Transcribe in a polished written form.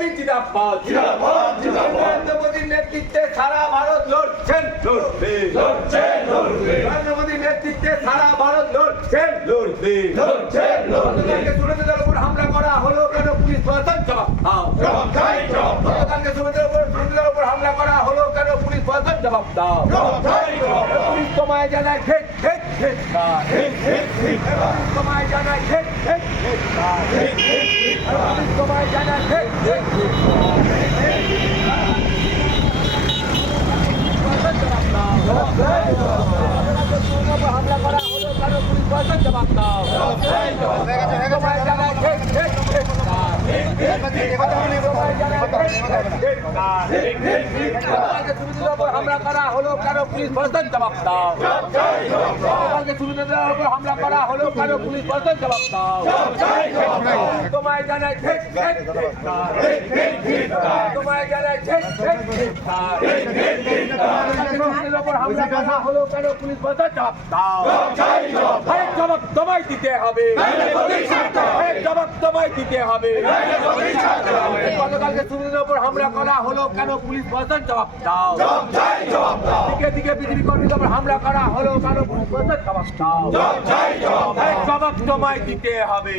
BJP জিন্দাবাদ নরেন্দ্র মোদীর নেতৃত্বে সারা ভারত লড়ছেন লড়বে নরেন্দ্র মোদীর নেতৃত্বে সারা ভারত লড়ছেন লড়বে গতকালকে সুরেন্দ্রের উপর হামলা করা হলো কেন পুলিশ প্রশাসন জবাব দাও গতকালকে সুরেন্দ্রের উপর হামলা করা হলো কেন পুলিশ প্রশাসন জবাব দাও পুলিশ তোমায় জানায় ঠিক ঠিক ঠিক পুলিশ তোমায় জানায় ঠিক ঠিক ঠিক পুলিশ তোমায় জানায় ঠিক ঠিক ঠিক হামলা করা হলো কেন পুলিশ প্রশাসন জবাব দাও তোমায় জানায় ঠিক ঠিক ঠিক হামলা করা হলো কেন পুলিশ প্রশাসন জবাব দাও হামলা করা হলো কেন পুলিশ প্রশাসন জবাব দাও তোমায় জানাই ঠিক তোমায় জানাই ঠিক হামলা করা হলো কেন পুলিশ প্রশাসন জবাব দাও জবাব তোমায় দিতে হবে জবাব তোমায় দিতে হবে গতকালকে সুরেন্দ্রের উপর হামলা করা হলো কেন পুলিশ প্রশাসন জবাব দাও দিকে দিকে বিজেপি কর্মীদের উপর হামলা করা হলো কেন পুলিশ প্রশাসন জবাব দাও জবাব তোমায় দিতে হবে।